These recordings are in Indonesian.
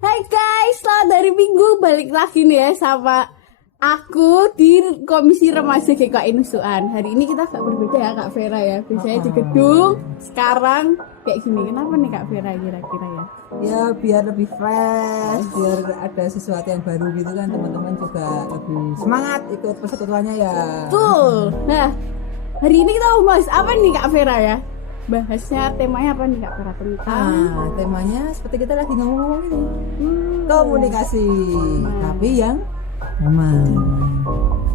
Hai guys, selamat dari Minggu balik lagi nih ya sama aku di Komisi Remaja GKI Nusuan. Hari ini kita agak berbeda ya Kak Vera ya. Biasanya di gedung, sekarang kayak gini. Kenapa nih Kak Vera kira-kira ya? Ya biar lebih fresh, biar ada sesuatu yang baru gitu kan, teman-teman juga lebih semangat ikut persekutuannya ya. Tuh. Nah, hari ini kita mau bahas apa nih Kak Vera ya? Bahasnya temanya apa nih Kak Vera tentang Temanya seperti kita lagi ngomong-ngomong ini, komunikasi, tapi yang damai.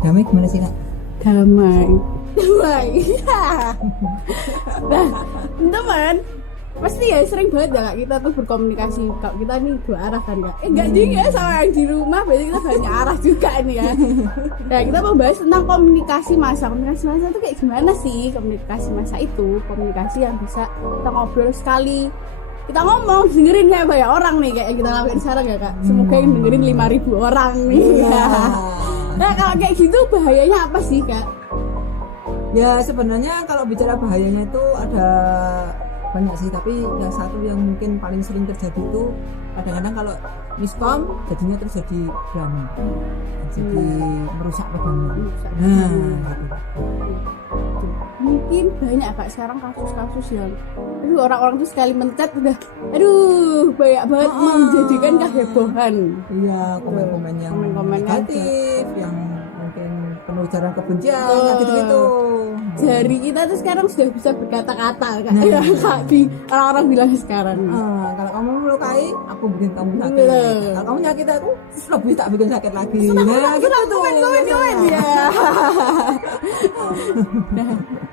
Damai gimana sih Kak? damai. Damai. Nah, teman, pasti ya sering banget ya Kak kita tuh berkomunikasi. Kalau kita nih dua arah kan Kak. Enggak ding ya sama yang di rumah, berarti kita banyak arah juga nih ya. Nah, kita mau bahas tentang komunikasi masa. Komunikasi masa itu kayak gimana sih? Komunikasi masa itu komunikasi yang bisa kita ngobrol sekali. Kita ngomong dengerin kayak banyak orang nih kayak yang kita lakukan sekarang ya Kak. Semoga yang dengerin 5.000 orang nih. Nah, kalau kayak gitu bahayanya apa sih Kak? Ya sebenarnya kalau bicara bahayanya itu ada banyak sih, tapi ya satu yang mungkin paling sering terjadi itu kadang-kadang kalau miskom jadinya terjadi drama, jadi merusak perdamaian. Gitu. Mungkin banyak Kak sekarang kasus-kasus yang orang-orang tuh sekali mencet udah banyak banget menjadikan kehebohan. Iya, komen-komen yang Komen-komen negatif, yang mungkin penuh ujaran kebencian, Betul. kayak gitu-gitu. Jari kita tuh sekarang sudah bisa berkata-kata Kak. Ya, Kak, orang-orang bilang sekarang. Kalau kamu melukai, aku bikin kamu sakit. Betul. Kalau kamu nyakit aku, lebih tak bikin sakit lagi. Kita komen ya.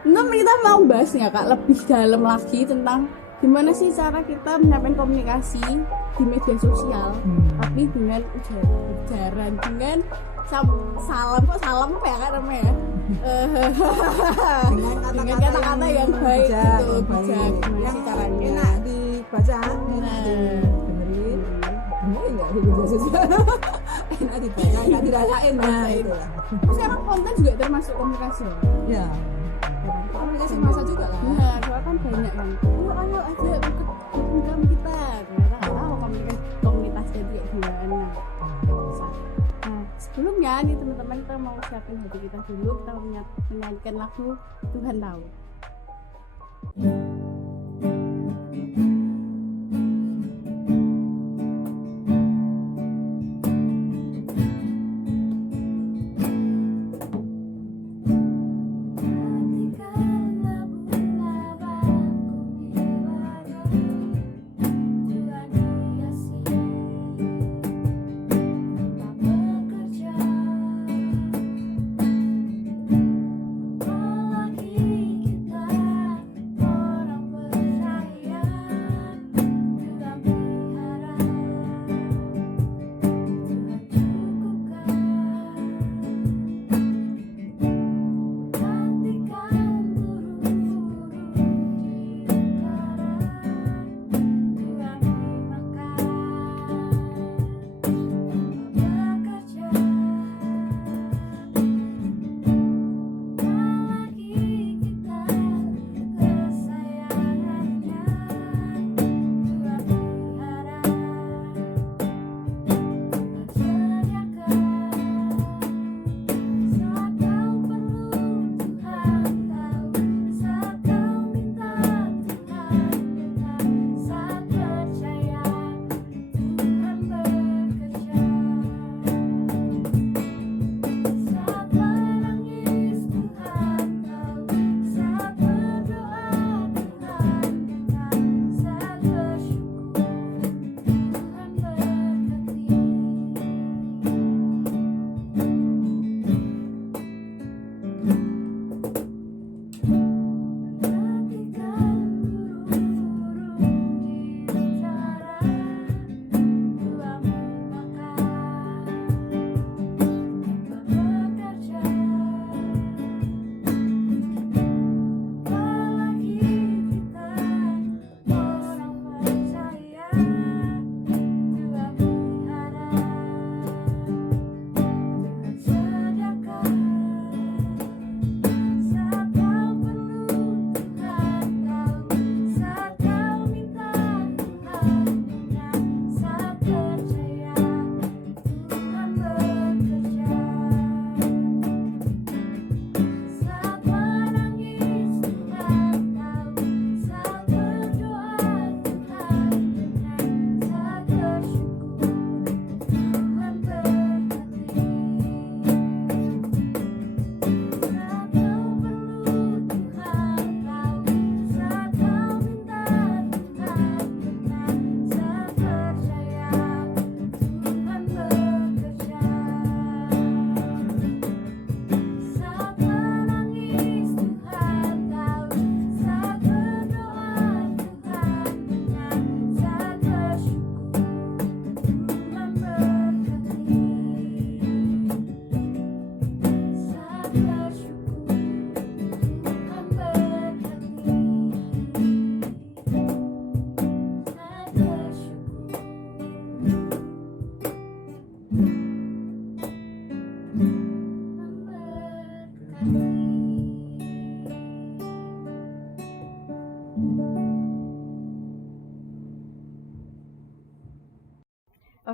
Nah, kita mau bahas ya Kak lebih dalam lagi tentang gimana sih cara kita menyampaikan komunikasi di media sosial, tapi dengan ujaran, dengan salam apa ya Kak namanya? Dengan kata-kata yang baik gitu, bijak. Gimana sih caranya? Enak dibaca, enak didengerin. Dengerin nggak di media sosial? Enak dibaca, enak dirasain. Nah itu lah. Sekarang konten juga termasuk komunikasi ya? Ya, komunikasi masa juga lah. Nah, soalnya kan banyak kan. Ayo aja ikut program kita. Ternyata nggak tahu komunitasnya kayak gimana. Bisa. Nah, sebelumnya nih teman-teman kita mau siapin hati kita dulu. Kita menyanyikan lagu Tuhan Tahu. Lagi kita orang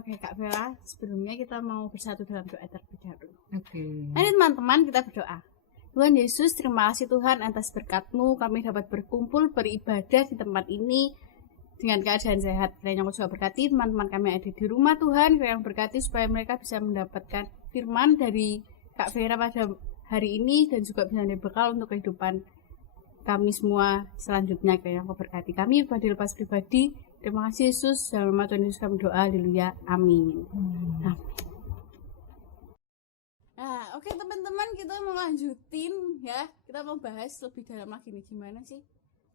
Oke Kak Vera, sebelumnya kita mau bersatu dalam doa terlebih dahulu. Oke. Nah, ini teman-teman, kita berdoa. Tuhan Yesus, terima kasih Tuhan atas berkat-Mu, kami dapat berkumpul beribadah di tempat ini dengan keadaan sehat. Kiranya Engkau juga berkati teman-teman kami yang ada di rumah Tuhan, kiranya berkati supaya mereka bisa mendapatkan firman dari Kak Vera pada hari ini dan juga bisa menjadi bekal untuk kehidupan kami semua selanjutnya. Kiranya Engkau berkati kami pada lepas pribadi. Terima kasih Yesus, dalam nama Tuhan Yesus kami doa, haleluya, amin. Amin. Nah, oke teman-teman, kita mau lanjutin ya. Kita mau bahas lebih dalam lagi nih, gimana sih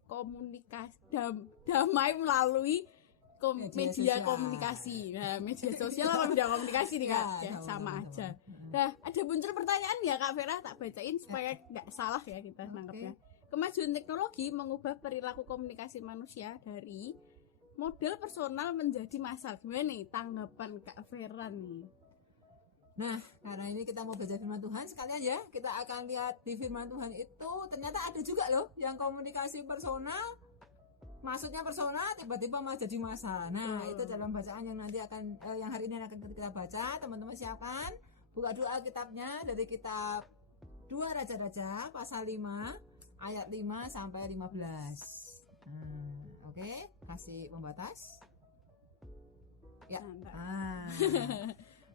komunikasi damai melalui media sosial. komunikasi. Nah, media sosial apa media komunikasi nih Kak? Ya, sama aja. Nah, ada muncul pertanyaan ya Kak Vera, tak bacain supaya nggak salah ya kita nangkepnya. Kemajuan teknologi mengubah perilaku komunikasi manusia dari model personal menjadi massal. Gimana nih tanggapan Kak Vera nih? Nah, karena ini kita mau baca firman Tuhan sekalian ya, kita akan lihat di firman Tuhan itu ternyata ada juga loh yang komunikasi personal, maksudnya personal tiba-tiba malah jadi masalah. Nah, itu dalam bacaan yang nanti akan yang hari ini akan kita baca. Teman-teman siapkan, buka doa kitabnya dari kitab 2 Raja-Raja pasal 5 ayat 5 sampai 15. Oke, kasih pembatas. Ya.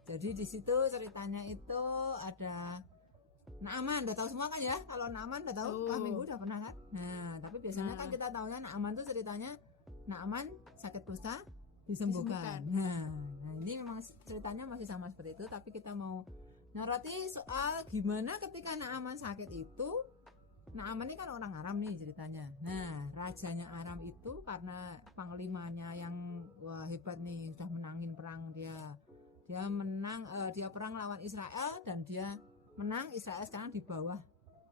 Jadi di situ ceritanya itu ada Naaman, udah tahu semua kan ya? Kalau Naaman udah tahu, Minggu udah pernah kan? Nah, tapi biasanya kan kita tahunya Naaman tuh ceritanya Naaman sakit kusta disembuhkan. Nah, ini memang ceritanya masih sama seperti itu, tapi kita mau nyoroti soal gimana ketika Naaman sakit itu. Naaman ini kan orang Aram nih ceritanya. Nah, rajanya Aram itu karena panglimanya yang wah hebat nih, sudah menangin perang dia menang, dia perang lawan Israel dan dia menang. Israel sekarang di bawah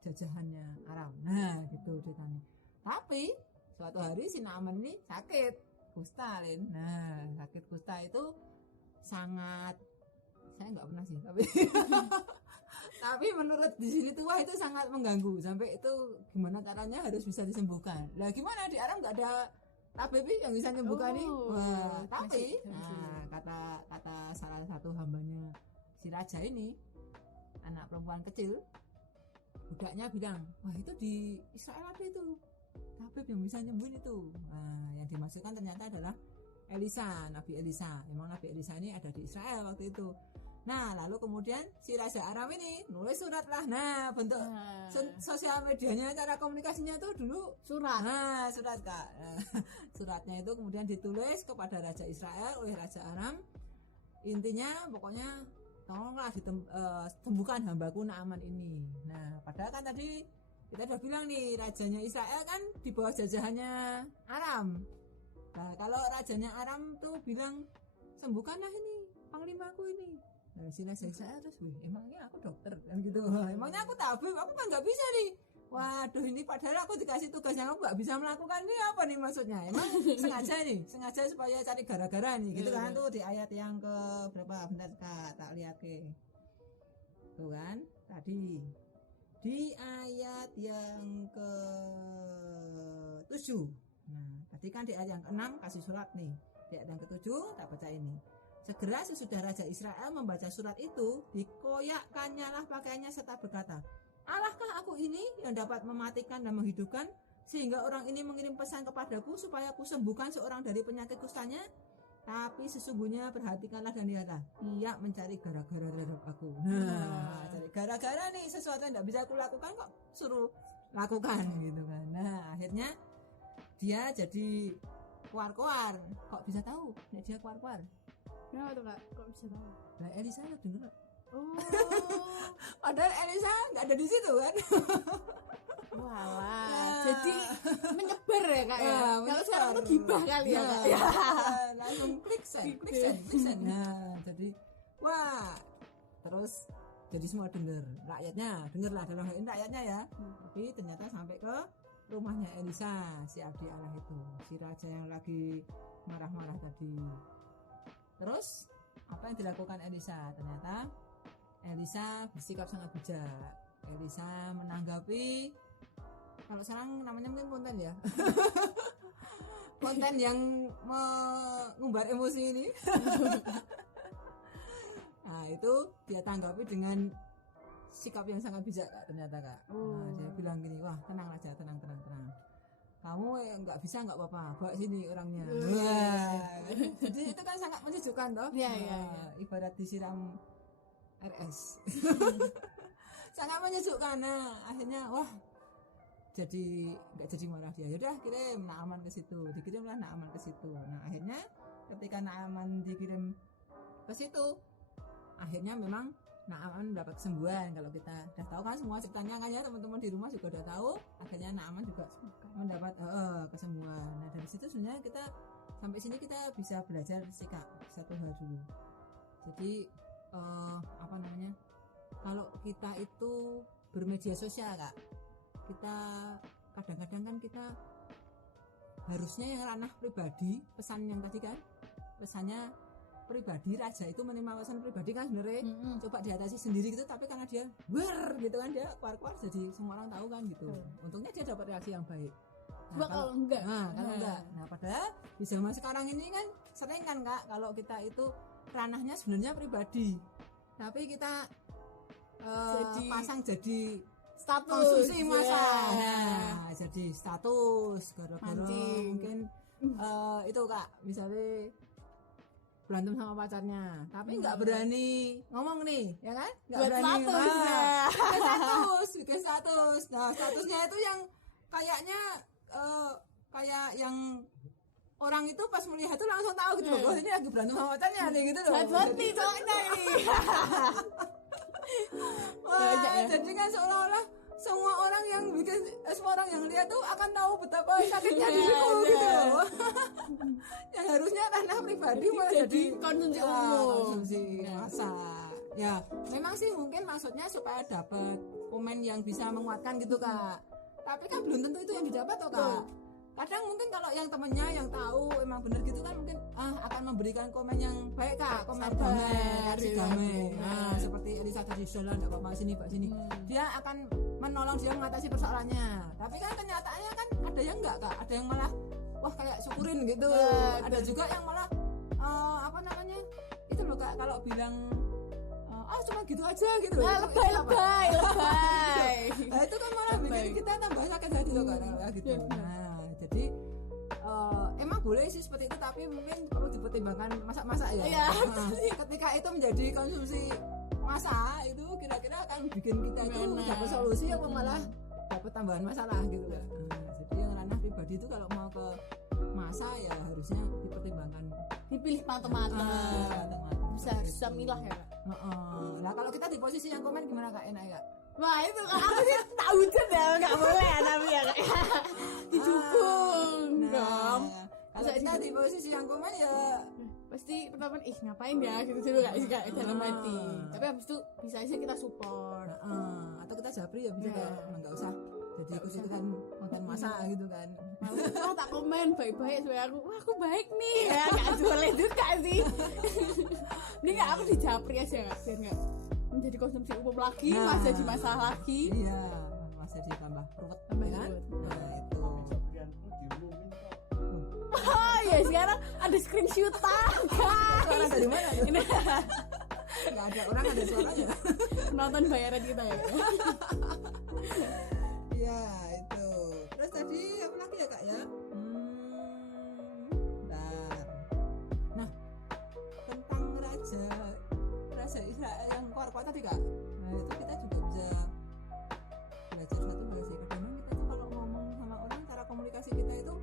jajahannya Aram. Nah, gitu ceritanya. Tapi suatu hari si Naaman ini sakit kusta, Lin. Nah, sakit kusta itu sangat, saya nggak pernah sih, tapi menurut di sini tuh wah itu sangat mengganggu sampai itu gimana caranya harus bisa disembuhkan. Lah gimana di Aram nggak ada tabib yang bisa menyembuhkan nih? Wah, tapi kata salah satu hambanya si raja ini, anak perempuan kecil, budaknya bilang, wah itu di Israel ada itu tabib yang bisa nyembuhin itu. Nah, yang dimaksudkan ternyata adalah Elisa, Nabi Elisa. Memang Nabi Elisa ini ada di Israel waktu itu. Nah, lalu kemudian si Raja Aram ini nulis surat lah. Nah, bentuk sosial medianya, cara komunikasinya tuh dulu surat. Nah, surat Kak. Suratnya itu kemudian ditulis kepada Raja Israel oleh Raja Aram. Intinya pokoknya tolonglah sembuhkan hambaku Naaman ini. Nah, padahal kan tadi kita udah bilang nih, rajanya Israel kan di bawah jajahannya Aram. Nah, kalau rajanya Aram tuh bilang sembuhkanlah ini panglimaku ini. Nah, sini saya terus, emangnya aku dokter kan gitu. Emangnya aku tabib, aku kan nggak bisa nih. Waduh, ini padahal aku dikasih tugas yang aku nggak bisa melakukan, ini apa nih maksudnya? Emang sengaja supaya cari gara-gara nih, gitu kan? Tuh di ayat yang ke berapa? Bentar Kak, tak lihat ke. Tuh kan, tadi di ayat yang ke 7. Nah, tadi kan di ayat yang ke-6 kasih surat nih. Di ayat yang ke-7 tak baca ini. Segera sesudah Raja Israel membaca surat itu, dikoyakkannya lah pakaiannya serta berkata, Allahkah aku ini yang dapat mematikan dan menghidupkan, sehingga orang ini mengirim pesan kepadaku supaya aku sembuhkan seorang dari penyakit kustanya? Tapi sesungguhnya perhatikanlah dan lihatlah, ia mencari gara-gara terhadap aku. Nah, cari gara-gara nih, sesuatu yang tidak bisa aku lakukan kok suruh lakukan gitu kan. Nah, akhirnya dia jadi kuar-kuar. Kok bisa tahu nek dia kuar-kuar? Kenapa tuh Kak? Kok bisa tahu? Nah, Elisa ya dengar. Oh. Padahal Elisa nggak ada di situ kan. Walah. Jadi menyebar ya Kak ya. Nah, Kalau sekarang tuh gibah kali ya Kak. Ya. Langsung klik send. Nah, jadi wah. Terus jadi semua dengar. Rakyatnya dengarlah, dalam hal ini rakyatnya ya. Tapi ternyata sampai ke rumahnya Elisa, si abdi Allah itu, si raja yang lagi marah-marah tadi. Terus apa yang dilakukan Elisa? Ternyata Elisa bersikap sangat bijak. Elisa menanggapi, kalau sekarang namanya mungkin konten ya. Konten yang mengumbar emosi ini. Nah itu dia tanggapi dengan sikap yang sangat bijak Kak, ternyata Kak. Nah, dia bilang gini, wah tenang aja, tenang. Kamu nggak bisa nggak apa-apa, bawa sini orangnya. Wah, jadi itu kan sangat menyejukkan toh. Iya. Ibarat disiram RS. Sangat menyejukkan. Nah akhirnya wah jadi nggak jadi marah dia. Yaudah kirim Naaman ke situ, dikirimlah Naaman ke situ. Nah akhirnya ketika Naaman dikirim ke situ, akhirnya memang Naaman dapat kesembuhan. Kalau kita udah tahu kan semua ceritanya kan ya, teman-teman di rumah juga udah tahu. Akhirnya Naaman juga mendapat kesembuhan. Nah dari situ sebenarnya kita sampai sini kita bisa belajar sih Kak, satu hal dulu. Jadi kalau kita itu bermedia sosial Kak, kita kadang-kadang kan kita harusnya yang ranah pribadi, pesan yang tadi kan pesannya pribadi, raja itu menerima pesan pribadi kan sebenarnya coba diatasi sendiri gitu, tapi karena dia gitu kan, dia keluar jadi semua orang tahu kan gitu. Untungnya dia dapat reaksi yang baik. Kalau enggak nah padahal di zaman sekarang ini kan sering kan Kak, kalau kita itu ranahnya sebenarnya pribadi tapi kita pasang jadi status konsumsi massa. Nah, jadi status gara-gara mungkin itu Kak, misalnya berantem sama pacarnya tapi nggak berani ngomong nih ya kan, nggak berani bikin status. Nah statusnya itu yang kayaknya kayak yang orang itu pas melihat tuh langsung tahu gitu loh, ini lagi berantem sama pacarnya nih gitu loh. Berarti cowoknya ini. Jadi kan seolah-olah semua orang yang lihat tuh akan tahu betapa sakitnya diriku gitu loh. Yang harusnya ranah pribadi malah jadi konsumsi umum, konsumsi massa. Ya memang sih mungkin maksudnya supaya dapat komen yang bisa menguatkan gitu Kak, tapi kan belum tentu itu yang didapat toh Kak. Kadang mungkin kalau yang temennya yang tahu emang bener gitu kan mungkin akan memberikan komen yang baik Kak, komen damai. Nah seperti Elisa tadi, jalan enggak apa-apa, sini Pak sini. Dia akan menolong dia mengatasi persoalannya. Tapi kan kenyataannya kan ada yang enggak Kak, ada yang malah wah kayak syukurin gitu. Ada juga yang malah itu loh Kak, kalau bilang cuma gitu aja gitu loh. Lebay. Nah itu kan malah bikin kita tambah sakit hati loh Kak gitu. Nah jadi emang boleh sih seperti itu, tapi mungkin perlu dipertimbangkan masa-masa ya. Ketika itu menjadi konsumsi massa itu kira-kira akan bikin kita itu dapat solusi atau malah dapat tambahan masalah gitu kan. Jadi yang ranah pribadi itu kalau mau ke massa ya harusnya dipertimbangkan, dipilih matang-matang. Bisa milah ya Kak. Nah kalau kita di posisi yang komen gimana Kak, enak ya? Wah itu Kak, aku sih tahu ya nggak boleh ya tapi ya Kak. Didukung. Kalau kita di posisi yang komen ya pasti pertama ngapain ya gitu dulu Kak dalam hati. Tapi habis itu bisa aja kita support. Atau kita japri ya bisa nggak usah jadi ikut-ikutan konten massa gitu kan. Kalau tak komen baik-baik supaya aku baik nih ya, nggak boleh juga sih. Ini nggak, aku dijapri aja Kak, biar nggak menjadi konsumsi umum lagi, mas jadi masalah lagi. Iya, mas jadi tambah ruwet kan. Nah itu. Oh ya sekarang ada screenshotan guys. Suara dari mana? Nggak ada orang, ada suaranya. Nonton bayaran kita ya. Ya itu. Terus tadi apa lagi ya Kak ya? Bentar. Nah tentang raja Israel yang keluar tadi Kak. Nah itu kita juga bisa belajar satu hal sih. Kadang kita tuh kalau ngomong sama orang, cara komunikasi kita itu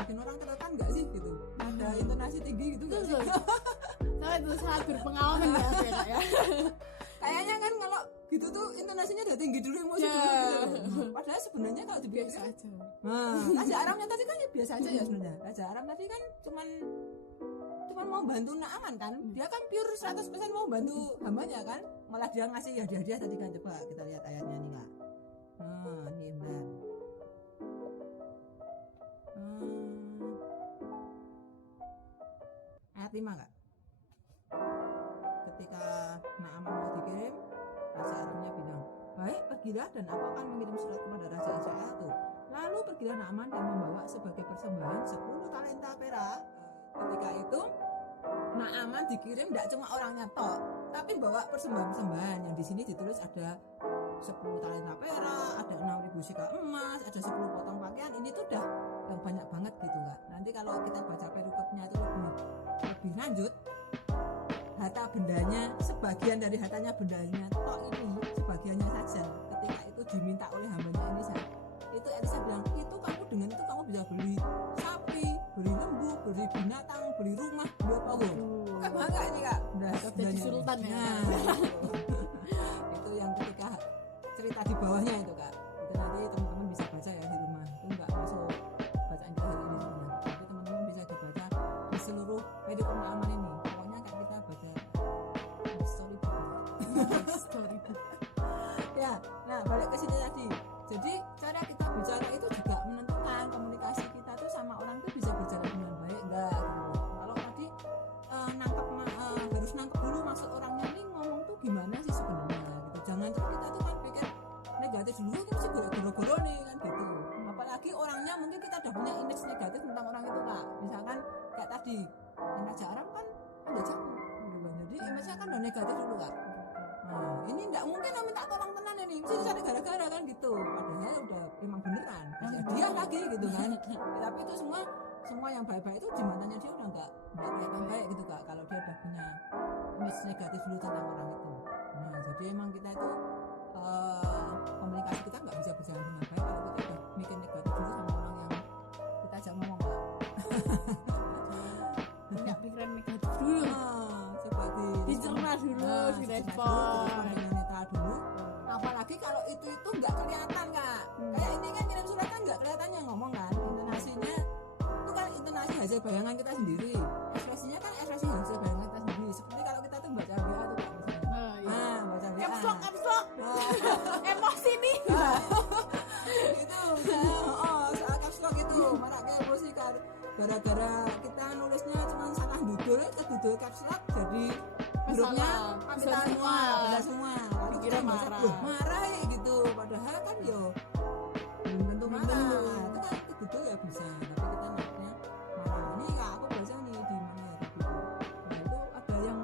bikin orang tertekan nggak sih gitu? Ada intonasi tinggi gitu nggak sih? Nah itu sangat berpengalaman ya Kak ya. Kayaknya kan kalau gitu tuh intonasinya udah tinggi dulu, emosi dulu gitu. Padahal sebenarnya kalau dibiasa aja. Raja Aramnya tadi kan ya biasa aja ya sebenarnya. Raja Aram tadi kan cuman mau bantu Naaman kan. Dia kan pure 100% mau bantu hambanya kan. Malah dia ngasih hadiah-hadiah tadi kan. Coba kita lihat ayatnya nih Kak. Ini benar. Ayat 5 Kak. Ketika Naaman mau dikirim, Raja Aramnya bilang, baik pergilah dan aku akan mengirim surat kepada Raja Israel tuh. Lalu pergilah Naaman dan membawa sebagai persembahan 10 talenta perak. Ketika itu Nah aman dikirim tidak cuma orangnya tok, tapi bawa persembahan-persembahan yang di sini ditulis ada 10 talenta perak, ada 6.000 sikal emas, ada 10 potong pakaian. Ini tuh udah yang banyak banget gitu Kak. Nanti kalau kita baca perikopnya itu lebih lanjut, harta bendanya, sebagian dari hartanya bendanya tok ini, sebagiannya saja ketika itu diminta oleh hambanya Elisa, itu Elisa bilang, itu kamu dengan itu kamu bisa beli sapi, beli lembu, beli binatang, beli rumah, beli apa bu? Kan bangga ini Kak, udah jadi sultan ya. Nah, itu yang ketika cerita di bawahnya itu Kak, itu nanti teman-teman bisa baca ya di rumah, itu nggak masuk bacaan kita hari ini sebenarnya, tapi teman-teman bisa dibaca di seluruh perikopnya aman ini. Pokoknya kayak kita baca storybook. Ya, nah balik ke sini tadi. Jadi cara kita bicara itu juga menentukan komunikasi kita tuh sama orang tuh bisa berjalan dengan baik enggak gitu. Kalau tadi harus nangkep dulu maksud orangnya ini ngomong tuh gimana sih sebenarnya gitu. Jangan kita tuh kan pikir negatif dulu itu mesti goro-goro nih kan gitu. Apalagi orangnya mungkin kita udah punya image negatif tentang orang itu Kak. Misalkan kayak tadi yang Raja Aram kan udah jago gitu kan. Jadi image-nya kan udah negatif dulu Kak. Nah, ini enggak mungkin minta tolong tenan ini, mesti cari gara-gara kan gitu. Padahal udah emang beneran. Dia lagi gitu kan. Tapi itu semua yang baik-baik itu di matanya dia udah enggak kelihatan baik gitu Kak. Kalau dia udah punya image negatif dulu tentang orang itu. Nah, jadi emang kita itu komunikasi kita nggak bisa berjalan dengan baik kalau kita udah mikir negatif dulu sama orang yang kita ajak ngomong Kak. Punya pikiran negatif dulu. Coba dicerna dulu, direspon dengan netral dulu. Apalagi kalau itu nggak kelihatan Kak. Kayak ini kan kirim surat kan nggak kelihatannya ngomong kan, intonasinya itu kan intonasi hasil bayangan kita sendiri, ekspresinya kan ekspresi hasil bayangan kita sendiri. Seperti kalau kita tuh baca WA tuh Kak misalnya, baca WA caps lock emosi nih itu soal caps lock itu malah kayak emosi kan, gara-gara kita nulisnya cuma salah dudul kedudul caps lock jadi hurufnya kita semua beda semua, lalu kita marah gitu, padahal kan yo belum tentu marah, itu kan kedudul ya bisa, tapi kita naknya marah. Ini Kak aku baca nih di mana ya tadi, nah itu ada yang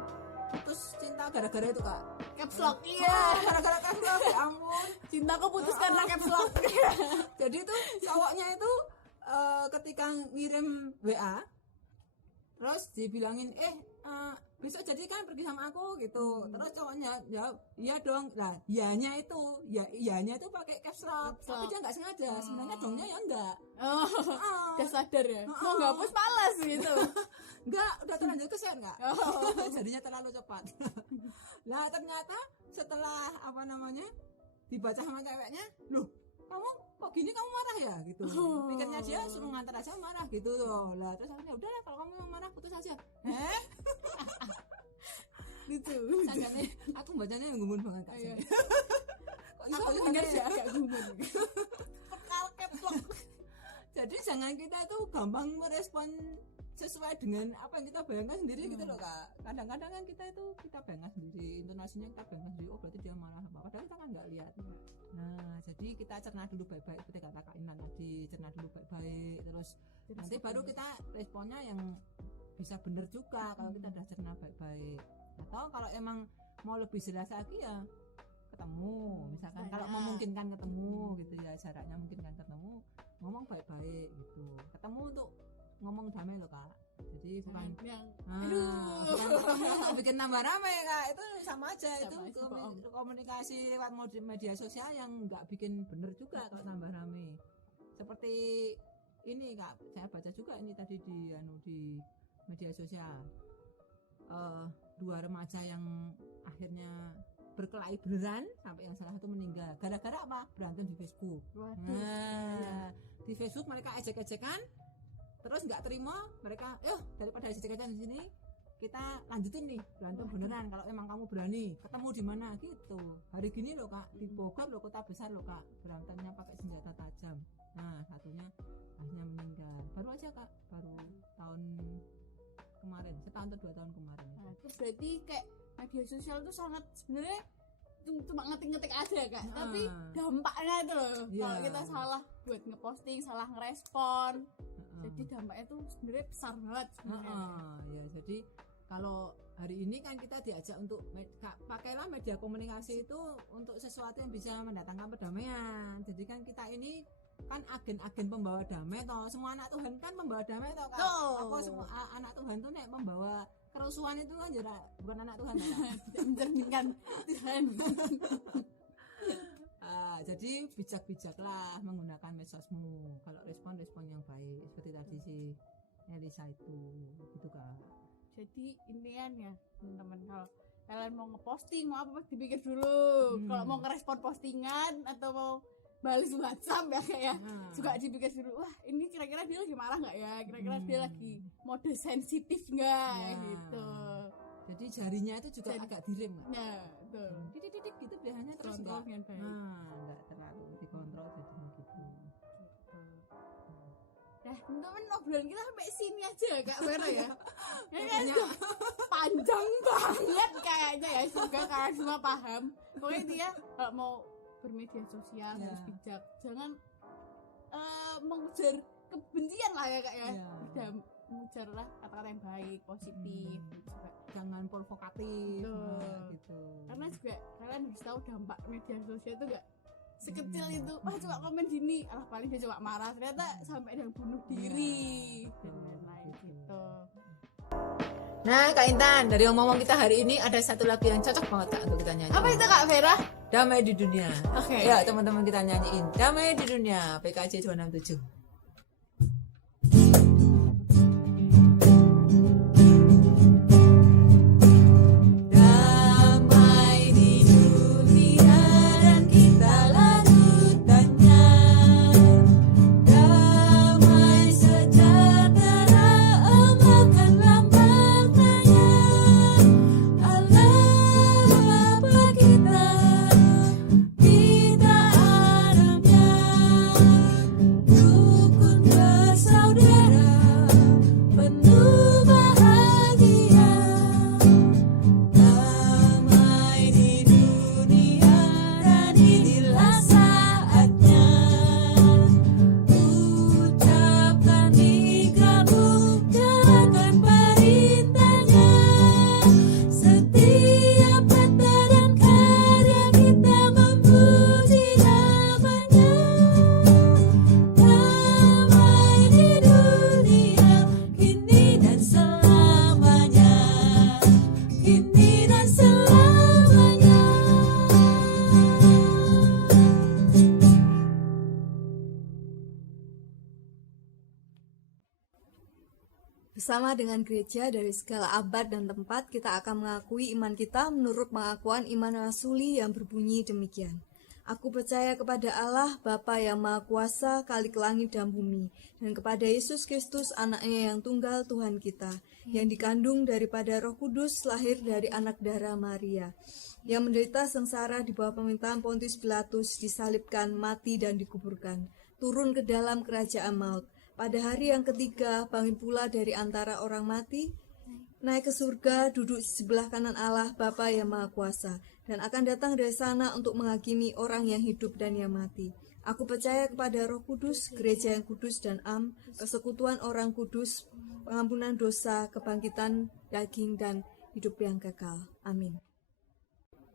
putus cinta gara-gara itu Kak, caps lock. Iya, gara-gara caps lock, ya ampun, cintaku putus karena caps lock. Jadi tuh cowoknya itu ketika ngirim WA terus dibilangin besok jadi kan pergi sama aku gitu, terus cowoknya jawab iya dong, lah iyanya itu iyanya itu pakai caps lock, tapi dia nggak sengaja, sebenarnya dongnya ya enggak. Udah sadar ya, mau nggak hapus malas gitu. Enggak, udah terlanjur kesian Kak. Jadinya terlalu cepat. Nah ternyata setelah dibaca sama ceweknya, loh kamu kok gini, kamu marah ya gitu. Pikirnya dia suruh ngantar aja marah gitu loh. Lah terus akhirnya udah lah kalau kamu mau marah putus aja. Gitu. Sajane aku bacanya yang gumun banget Kak. Kok iso bener sih agak gumun. Pekal caps lock. Jadi jangan kita tuh gampang merespon sesuai dengan apa yang kita bayangkan sendiri gitu loh Kak. Kadang-kadang kan kita bayangkan sendiri, intonasinya kita bayangkan sendiri, oh berarti dia marah apa, padahal kita kan nggak lihat. Nah jadi kita cerna dulu baik-baik, seperti kata Kak Inan tadi, cerna dulu baik-baik, terus nanti baru kita responnya yang bisa bener juga kalau kita udah cerna baik-baik. Atau kalau emang mau lebih jelas lagi ya ketemu, misalkan kalau memungkinkan ketemu gitu ya, jaraknya memungkinkan ketemu, ngomong baik-baik gitu, ketemu untuk ngomong damai loh Kak, jadi bukan bukan ketemu bikin tambah rame Kak, itu sama aja, itu komunikasi lewat media sosial yang nggak bikin bener juga kalau tambah rame. Seperti ini Kak, saya baca juga ini tadi di media sosial, dua remaja yang akhirnya berkelahi beneran sampai yang salah satu meninggal gara-gara apa? Berantem di Facebook. Di Facebook mereka ejek-ejekan, terus nggak terima, mereka daripada ejek-ejekan di sini kita lanjutin nih berantem beneran, kalau emang kamu berani ketemu di mana gitu. Hari gini loh Kak, di Bogor loh, kota besar loh Kak, berantemnya pakai senjata tajam. Nah satunya akhirnya meninggal baru aja Kak, baru tahun kemarin, setahun atau 2 tahun kemarin. Nah, terus berarti kayak media sosial itu sangat sebenarnya cuma ngetik-ngetik aja Kak, tapi dampaknya itu loh, kalau kita salah buat ngeposting, salah ngerespon, Jadi dampaknya tuh sebenarnya besar banget sebenarnya. Ya jadi kalau hari ini kan kita diajak untuk pakailah media komunikasi itu untuk sesuatu yang bisa mendatangkan perdamaian. Jadi kan kita ini kan agen-agen pembawa damai toh. Semua anak Tuhan kan membawa damai toh kan. Apa semua anak Tuhan tuh nek membawa kerusuhan itu kan bukan anak Tuhan kan? Tidak mencerminkan Tuhan. Jadi bijak-bijaklah menggunakan medsosmu kalau respon yang baik seperti tadi si Elisa itu gitu Kak. Jadi intinya ya teman-teman, kalau kalian mau ngeposting mau apa dipikir dulu. Kalau mau ngerespon postingan atau mau balas WhatsApp ya kayak juga dipikir dulu, wah ini kira-kira dia lagi marah nggak ya, kira-kira dia lagi mode sensitif nggak gitu. Jadi jarinya itu juga agak direm kan? Ya betul. Titik-titik gitu biasanya terus Kontrol dengan baik. nggak terlalu dikontrol jadinya gitu. Nah teman-teman, obrolan kita sampai sini aja Kak Vera ya. Ini kan sudah panjang banget kayaknya ya, semoga kalian semua paham. Pokoknya dia kalau mau bermedia sosial harus bijak, jangan mengujar kebencian lah ya Kak ya. Udah mengujarlah kata-kata yang baik, positif juga. Jangan provokatif gitu. Karena juga kalian harus tahu dampak media sosial itu enggak sekecil itu. Wah coba komen gini, alah paling dia coba marah, ternyata sampai dia bunuh diri dan lain-lain gitu. Nah Kak Intan, dari ngomong kita hari ini ada satu lagu yang cocok banget Kak untuk kita nyanyi. Apa itu Kak Vera? Damai di Dunia. Oke. Ya teman-teman kita nyanyiin Damai di Dunia PKJ 267. Bersama dengan gereja dari segala abad dan tempat, kita akan mengakui iman kita menurut pengakuan iman rasuli yang berbunyi demikian. Aku percaya kepada Allah, Bapa yang Maha Kuasa, Khalik langit dan bumi, dan kepada Yesus Kristus, anaknya yang tunggal Tuhan kita, yang dikandung daripada Roh Kudus, lahir dari anak darah Maria, yang menderita sengsara di bawah pemerintahan Pontius Pilatus, disalibkan, mati dan dikuburkan, turun ke dalam kerajaan maut. Pada hari yang ketiga, bangun pula dari antara orang mati, naik ke surga, duduk di sebelah kanan Allah, Bapa yang Maha Kuasa, dan akan datang dari sana untuk menghakimi orang yang hidup dan yang mati. Aku percaya kepada Roh Kudus, gereja yang kudus dan am, persekutuan orang kudus, pengampunan dosa, kebangkitan daging, dan hidup yang kekal. Amin.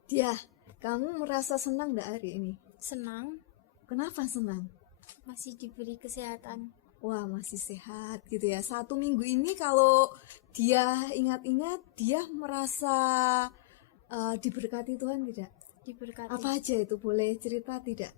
Dia, kamu merasa senang gak hari ini? Senang, Kenapa senang? masih diberi kesehatan. Wah, masih sehat gitu ya. 1 minggu ini kalau dia ingat-ingat, dia merasa diberkati Tuhan tidak? Diberkati. Apa aja itu, boleh cerita tidak?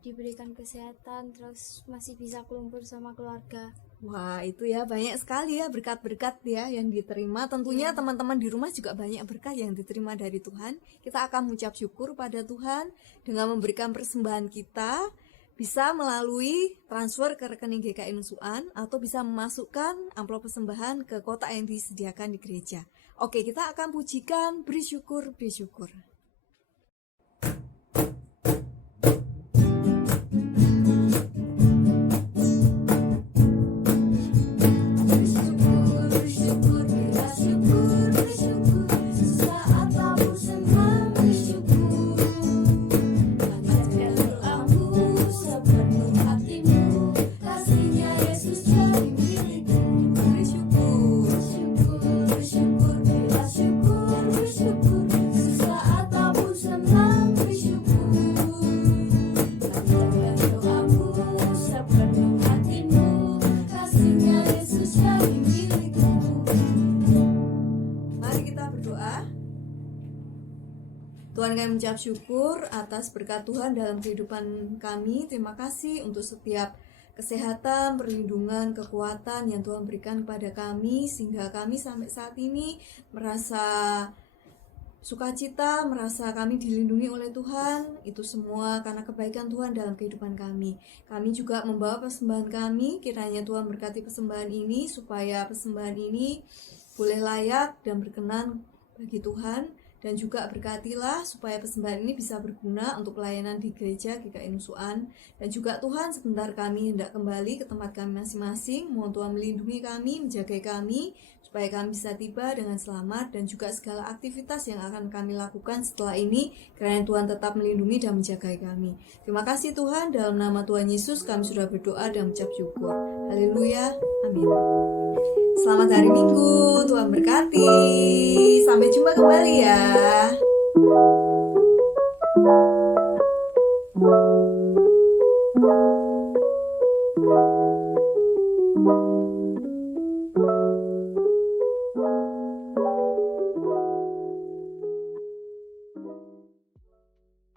Diberikan kesehatan, terus masih bisa kumpul sama keluarga. Wah, itu ya banyak sekali ya berkat-berkat ya yang diterima. Tentunya teman-teman di rumah juga banyak berkat yang diterima dari Tuhan. Kita akan mengucap syukur pada Tuhan dengan memberikan persembahan kita. Bisa melalui transfer ke rekening GKI Nusuan atau bisa memasukkan amplop persembahan ke kotak yang disediakan di gereja. Oke, kita akan pujikan beri syukur, beri syukur. Kasihnya Yesus jadi Tuhan, kami mengucap syukur atas berkat Tuhan dalam kehidupan kami. Terima kasih untuk setiap kesehatan, perlindungan, kekuatan yang Tuhan berikan kepada kami, sehingga kami sampai saat ini merasa sukacita, merasa kami dilindungi oleh Tuhan. Itu semua karena kebaikan Tuhan dalam kehidupan kami. Kami juga membawa persembahan kami, kiranya Tuhan berkati persembahan ini, supaya persembahan ini boleh layak dan berkenan bagi Tuhan. Dan juga berkatilah supaya persembahan ini bisa berguna untuk pelayanan di gereja GKI Nusuan. Dan juga Tuhan, sebentar kami hendak kembali ke tempat kami masing-masing. Mohon Tuhan melindungi kami, menjaga kami, supaya kami bisa tiba dengan selamat. Dan juga segala aktivitas yang akan kami lakukan setelah ini, kiranya Tuhan tetap melindungi dan menjaga kami. Terima kasih Tuhan, dalam nama Tuhan Yesus kami sudah berdoa dan mengucap syukur. Haleluya, amin. Selamat hari Minggu, Tuhan berkati. Sampai jumpa kembali ya.